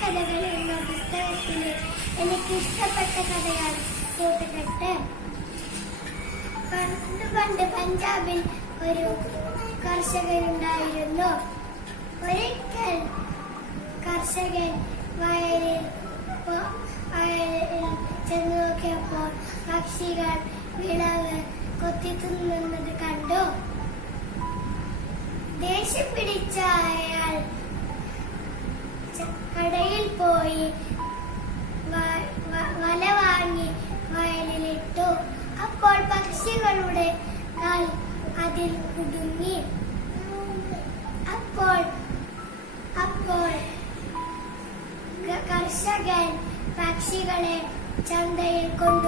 കഥകൾ എന്ന പുസ്തകത്തിലെ എനിക്ക് ഇഷ്ടപ്പെട്ട കഥയാണ് കൂട്ടുകെട്ട്. പണ്ട് പണ്ട് പഞ്ചാബിൽ ഒരു കർഷകനുണ്ടായിരുന്നു. ഒരിക്കൽ കർഷകൻ വയലിൽ വയലിൽ ചെന്ന് നോക്കിയപ്പോൾ പക്ഷികൾ വിളവ് കൊത്തി തിന്നുന്നത് കണ്ടു. ദേഷ്യം പിടിച്ച അയാൾ പോയി. വല വാങ്ങി വയലിലിട്ടു. അപ്പോൾ പക്ഷികളുടെ കാൽ അതിൽ കുടുങ്ങി. അപ്പോൾ അപ്പോൾ കർഷകൻ പക്ഷികളെ ചന്തയിൽ വിറ്റു